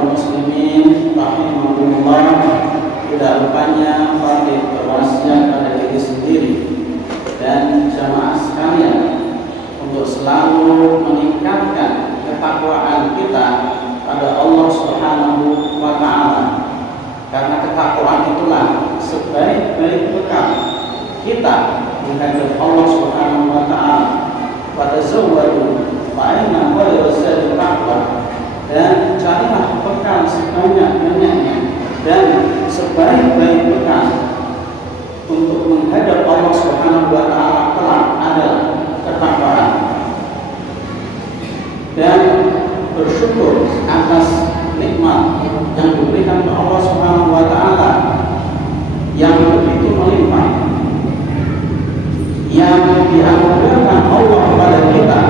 Ma'asyiral muslimin rahimahumullah, tidak lupanya wajib berwasiat pada diri sendiri dan jamaah sekalian untuk selalu meningkatkan ketakwaan kita pada Allah Subhanahu wa Ta'ala, karena ketakwaan itulah sebaik-baik bekal kita menghadap Allah Subhanahu wa Ta'ala. Pada zawwadu fa'inna khairu zadi taqwa, dan carilah bekal sebanyak-banyaknya dan sebaik-baik bekal untuk menghadap Allah Subhanahu wa Ta'ala kelak adalah ketakwaan. Dan bersyukur atas nikmat yang diberikan oleh Allah Subhanahu wa Ta'ala yang begitu melimpah, yang dianugerahkan Allah kepada kita.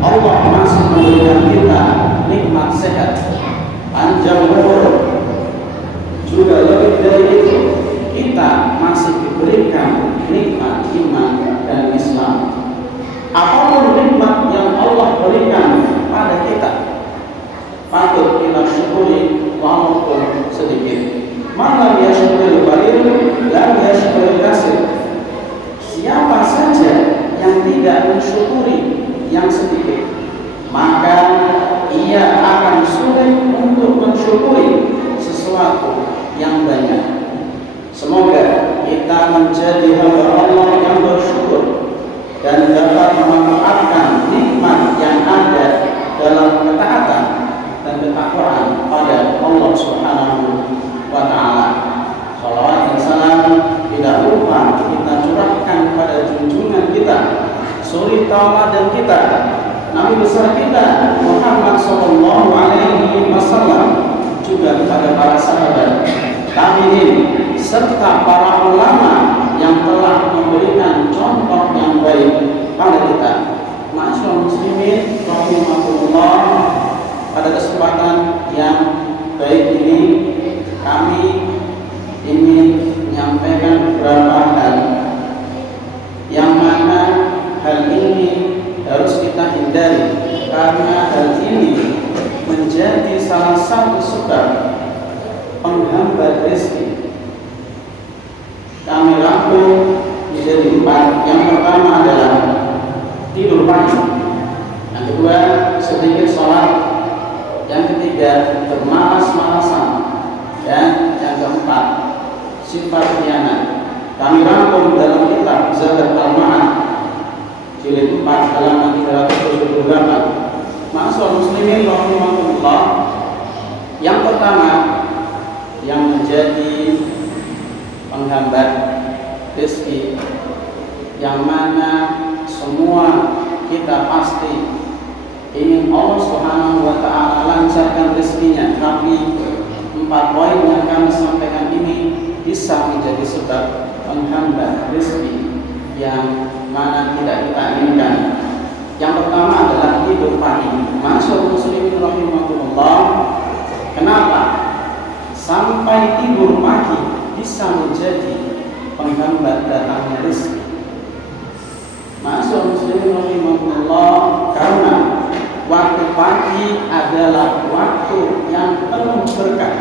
Allah masih memberikan kita nikmat sehat, panjang umur. Juga lebih dari itu, kita masih diberikan nikmat iman dan Islam. Apapun nikmat yang Allah berikan pada kita, patut kita syukuri walaupun sedikit. Malam yashkuril qalil, lam yashkuril katsir. Siapa saja yang tidak mensyukuri yang sedikit, maka ia akan sulit untuk mensyukuri sesuatu yang banyak. Semoga kita menjadi hamba Allah yang bersyukur dan dapat memanfaatkan nikmat yang ada dalam ketaatan dan ketakwaan pada Allah Subhanahu wa Ta'ala. Salawat dan salam tidak lupa kita curahkan pada junjungan kita, suri tauladan kita, Nabi besar kita Muhammad sallallahu alaihi wasallam, juga kepada para sahabat, tabi'in, serta para ulama yang telah memberikan contoh yang baik pada kita. Ma'asyiral muslimin rahimahumullah, pada kesempatan yang baik ini kami ingin menyampaikan beberapa hal yang mana hal ini harus kita hindari, karena hal ini menjadi salah satu sebab penghambat rezeki. Kami rangkum menjadi 4. Yang pertama adalah tidur pagi, yang kedua sedikit sholat, yang ketiga bermalas-malasan, dan yang keempat sifat khianat. Kami rangkum dalam kitab Zakat Al-Ma'ad jilid 4 halaman 378. Ma'asyiral muslimin rahimahumullah, yang pertama yang menjadi penghambat rezeki, yang mana semua kita pasti ingin Allah Subhanahu wa Ta'ala lancarkan rezekinya, tapi 4 poin yang kami sampaikan ini bisa menjadi sebab penghambat rezeki yang mana tidak kita inginkan. Yang pertama adalah tidur pagi. Ma'asyiral muslimin rahimahumullah, kenapa sampai tidur pagi bisa menjadi penghambat datangnya rezeki? Ma'asyiral muslimin rahimahumullah, karena waktu pagi adalah waktu yang penuh berkah.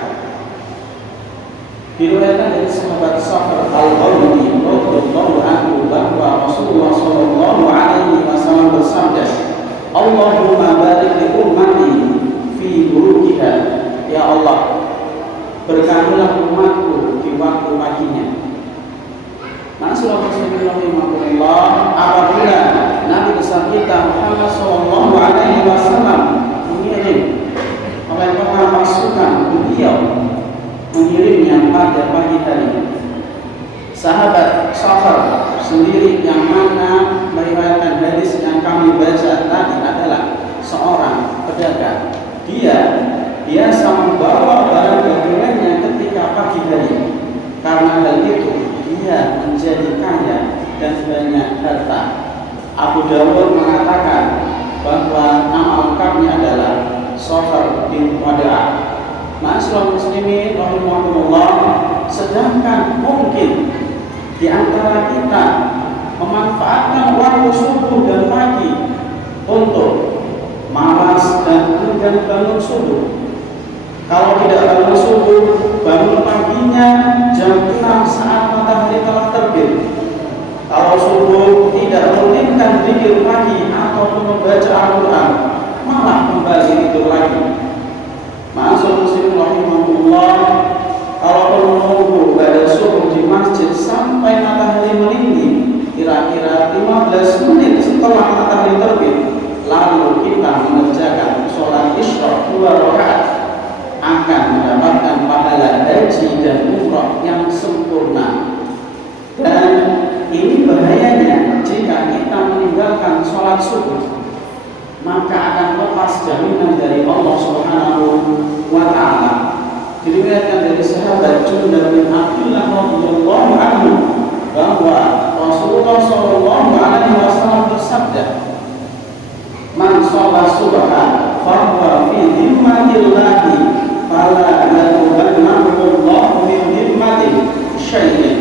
Diriwayatkan dari sahabat Sa'd Al-Khudri radhiyallahu anhu bahwa Rasulullah sallallahu alaihi wasallam bersabda, Allahumma barik li ummati fi burukiha. Ya Allah, berkahilah umatku di waktu paginya. Ma'asyiral muslimin rahimahumullah, apabila Nabi besar kita Muhammad sallallahu alaihi wasallam mengirim oleh para pasukan, beliau mengirimnya pada pagi hari. Sahabat Sa'd sendiri yang mana meriwayatkan hadis yang kami baca tadi adalah seorang pedagang. Dia biasa membawa barang dagangannya ketika pagi hari. Karena hal itu dia menjadi kaya dan banyak harta. Abu Dawud mengatakan bahwa nama lengkapnya adalah Sa'd bin Wada'ah. Ma'asyiral muslimin rahimahumullah, sedangkan mungkin di antara kita memanfaatkan waktu subuh dan pagi untuk malas dan enggan bangun subuh, Kalau tidak bangun subuh, bangun paginya jam 6 saat matahari telah terbit. Kalau subuh tidak rutinkan zikir pagi ataupun membaca Al-Quran, malah kembali tidur lagi. Ma'asyiral muslimin rahimahullah, kalau menunggu pada subuh di masjid sampai matahari meninggi, kira-kira 15 menit setelah matahari terbit, lalu kita mengerjakan sholat isyraq 2 rakaat, akan mendapatkan pahala haji dan umrah yang sempurna. Dan ini bahayanya jika kita meninggalkan sholat subuh, maka akan lepas jaminan dari Allah Subhanahu wa Ta'ala. Diriwayatkan dari sahabat Jundab bin Abdullah radhiyallahu anhu bahwa Rasulullah sallallahu alaihi wasallam bersabda, "Man shalla subha fa huwa fi dhimmatillahi fala yatubannahu Allah min dhimmatihi syai'in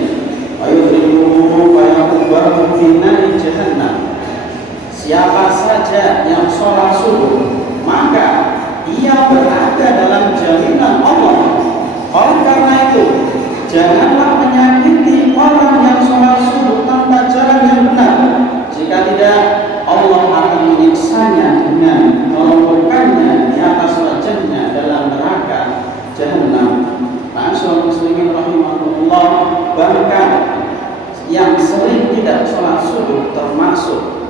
wa yudrimuhu wa yaqbahu fi nari jahannam." Siapa saja yang sholat subuh, maka ia berada dalam jaminan Allah. Oleh karena itu, janganlah menyakiti orang yang sholat subuh tanpa jalan yang benar. Jika tidak, Allah akan menyiksanya dengan melumpuhkannya di atas wajahnya dalam neraka Jahannam. Ma'asyiral muslimin rahimahullah, bahkan yang sering tidak sholat subuh termasuk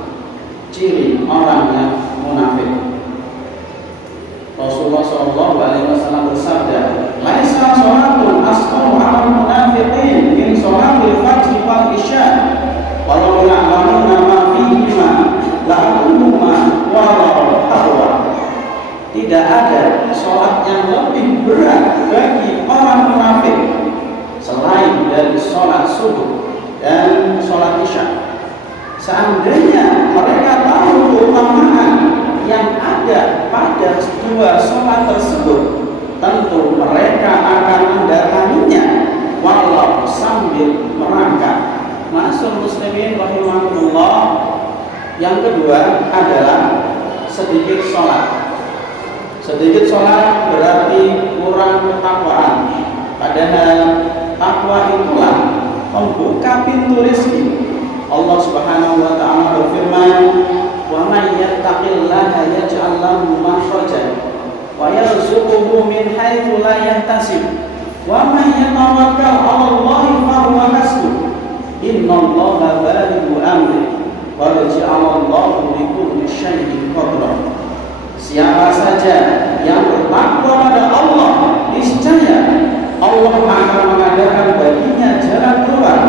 ciri orang yang munafik. Rasulullah SAW bersabda, "Laisa sholatun asqalu 'alal munafiqin min sholatil fajr wal isya, walau ya'lamuna ma fihima la'amuhuma walau taqwa." Tidak ada sholat yang lebih berat bagi orang munafik selain dari sholat subuh dan sholat isya. Seandainya mereka tahu keutamaan yang ada pada dua sholat tersebut, tentu mereka akan mendatanginya walau sambil merangkak. Ma'asyiral muslimin rahimahullah, yang kedua adalah sedikit sholat. Sedikit sholat berarti kurang ketakwaan. Padahal takwa itulah membuka pintu rezeki. Allah Subhanahu wa Ta'ala berfirman, "Wa may yattaqillaha yaj'al lahu makhrajan wa yarzuquhu min haitsu la yahtasib wa may yatawakkal 'ala Allahi fa huwa hasbuh innallaha balighu amri wa ja'ala Allahu li kulli syai'in qadra." Siapa saja yang bertakwa pada Allah, niscaya Allah akan mengadakan baginya jalan keluar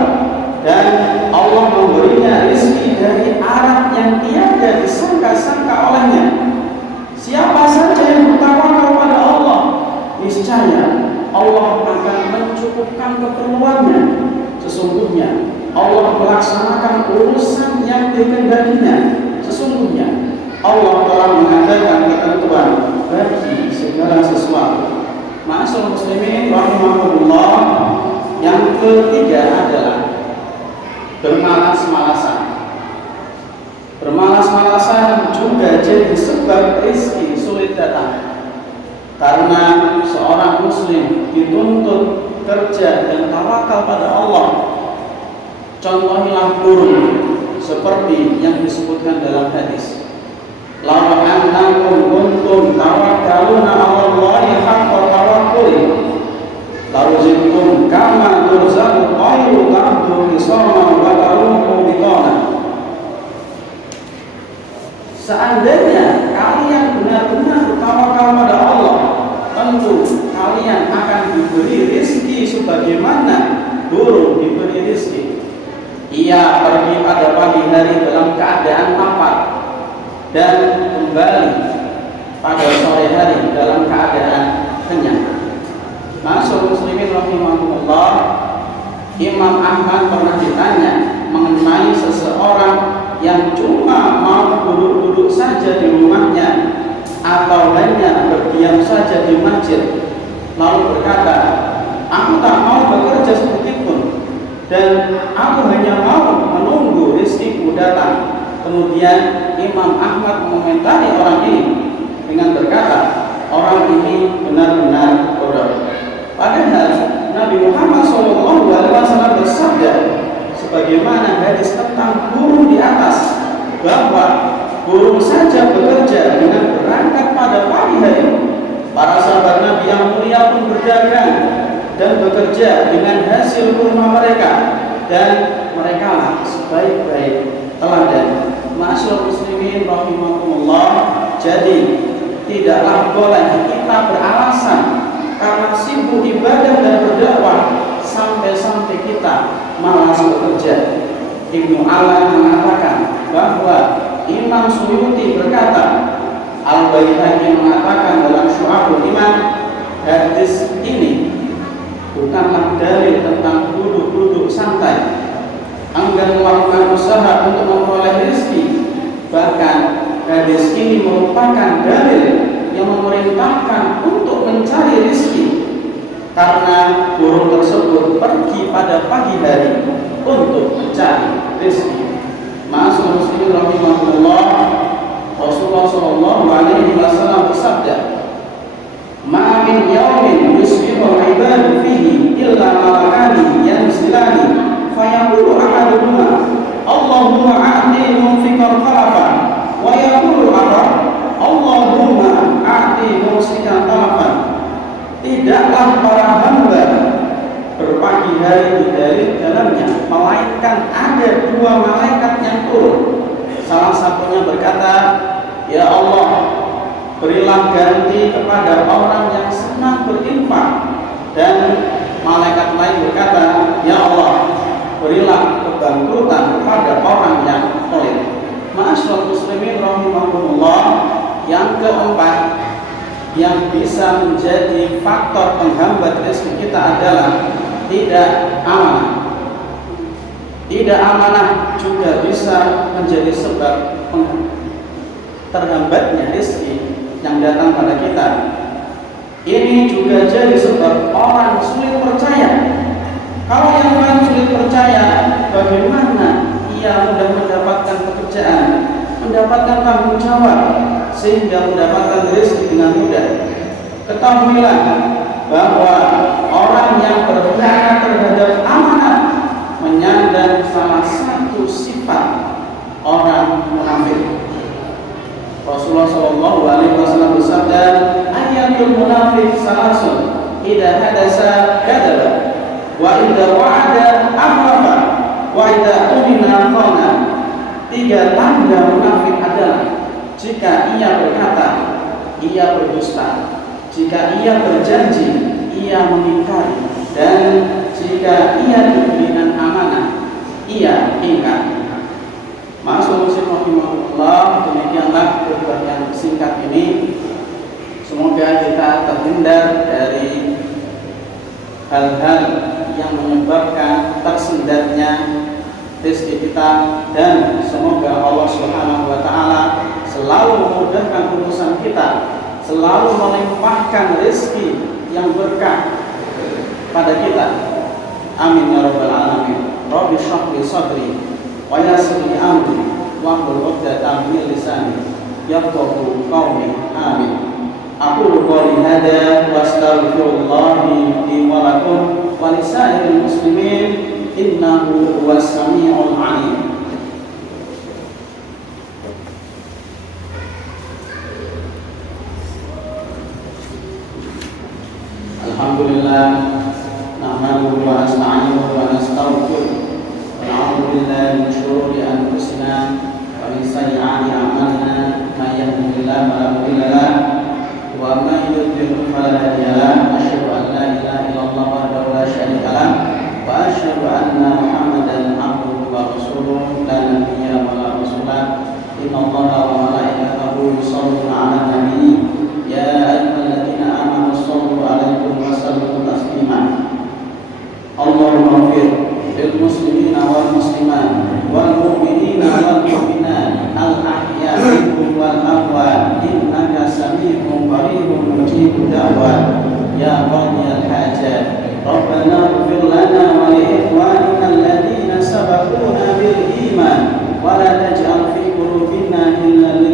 dan Allah memberinya rezeki dari arah yang tiada disangka-sangka olehnya. Siapa saja yang bertakwa kepada Allah, niscaya Allah akan mencukupkan keperluannya. Sesungguhnya Allah melaksanakan urusan yang dikehendakinya. Sesungguhnya Allah telah mengadakan ketentuan bagi segala sesuatu. Ma'asyiral muslimin rahimahullah, yang ketiga adalah bermalas-malasan. Bermalas-malasan juga jadi sebab rezeki sulit datang. Karena seorang muslim dituntut kerja dan tawakal pada Allah. Contohilah burung seperti yang disebutkan dalam hadis. "Law annakum kuntum tawakkaluna 'ala Allahi haqqa tawakkuli laruzqtum kama turzaqu tayru ta'du qisama wa taruhu biqana." Seandainya kalian benar-benar bertawakal pada Allah, tentu kalian akan diberi rezeki sebagaimana burung diberi rezeki. Ia pergi pada pagi hari dalam keadaan lapar dan kembali pada sore hari dalam keadaan kenyang. Ma'asyiral muslimin rahimahullah, Imam Ahmad pernah ditanya mengenai seseorang yang cuma mau duduk-duduk saja di rumahnya atau hanya berdiam saja di masjid, lalu berkata, "Aku tak mau bekerja sedikitpun dan aku hanya mau menunggu rezekiku datang." Kemudian Imam Ahmad mengomentari orang ini dengan berkata, "Orang ini benar-benar yang mulia pun berdagang dan bekerja dengan hasil kurma mereka, dan mereka lah sebaik-baik teladan. Ma'asyiral muslimin rahimakumullah, jadi tidaklah boleh kita beralasan karena sibuk ibadah dan berdakwah sampai-sampai kita malas bekerja. Ibnu Alan mengatakan bahwa Imam Suyuti berkata, Al-Baihaqi mengatakan dalam Syu'abul Iman, hadis ini bukanlah dalil tentang duduk-duduk santai, enggan melakukan usaha untuk memperoleh rezeki. Bahkan hadis ini merupakan dalil yang memerintahkan untuk mencari rezeki, karena burung tersebut pergi pada pagi hari untuk mencari rezeki. Ma'asyiral muslimin rahimahullah, Rasulullah sallallahu alaihi wasallam bersabda, "Ma min yaumin yusbihu al-ibadu fihi illa malakani yanzilani fayaqulu ahaduhuma Allahumma a'ti munfiqan khalafan wa yaqulu akhar Allahumma a'ti mumsikan khalafan." Tidaklah para hamba berpagi hari dari dalamnya melainkan ada dua malaikat yang turun. Salah satunya berkata, "Ya Allah, berilah ganti kepada orang yang senang berinfak." Dan malaikat lain berkata, "Ya Allah, berilah kebangkrutan kepada orang yang kholif." Ma'asyiral muslimin rahimakumullah, yang keempat yang bisa menjadi faktor penghambat rezeki kita adalah tidak amanah. Tidak amanah juga bisa menjadi sebab terhambatnya rezeki yang datang pada kita. Ini juga jadi sebab orang sulit percaya. Kalau yang lain sulit percaya, bagaimana ia mudah mendapatkan pekerjaan, mendapatkan tanggung jawab, sehingga mendapatkan rezeki dengan mudah? Ketahuilah bahwa orang yang berkhianat terhadap amanah menyandang salah satu sifat orang munafik. Rasulullah sallallahu alaihi wasallam bersabda, "Ayatul munafiq salasun, idza hadasa kadzaba, wa idza wa'ada akhlafa, wa idza umina khana." Tiga tanda munafik adalah jika ia berkata, ia berdusta; jika ia berjanji, ia mengingkari; dan jika ia diberikan amanah, ia ingkar. Ma'asyiral muslimin rahimahullah, demikianlah khutbah yang singkat ini. Semoga kita terhindar dari hal-hal yang menyebabkan tersendatnya rezeki kita, dan semoga Allah Subhanahu wa taala selalu memudahkan urusan kita, selalu melimpahkan rezeki yang berkah pada kita. Amin ya rabbal alamin. Rabbi shrah li sadri wa yassir li amri wahlul 'uqdatam min lisani yafqahu qawli. Amin. Aku qouli hada wa astaghfirullah li wa lakum wa lisairil muslimin innahu huwas samiul alim. Alhamdulillah, nahmaduhu wa nasta'inuhu wa nastaghfiruh wa na'udzu billahi min shururi anfusina wa min sayyi'ati a'malina. May yahdihillahu fala mudilla lahu wa may yudlil fala hadiya lahu. Asyhadu an la ilaha illallah wahdahu la syarika lahu wa asyhadu anna Muhammadan abduhu wa rasuluh la nabiyya wa la rasulah. Innallaha wa malaikatahu yusholluna 'alan nabi ya ayyuhalladzina amanu shallu 'alaihi wa sallimu taslima. Allahumma ighfir lil muslimina wal muslimat wal mu'minina wal mu'minat al ahya'i minhum wal amwat innaka sami'un qaribun mujibud da'wat ya qadiyal hajat. Rabbana ighfir lana wa li ikhwanina alladhina sabaquna bil iman wa la taj'al fi qulubina ghillan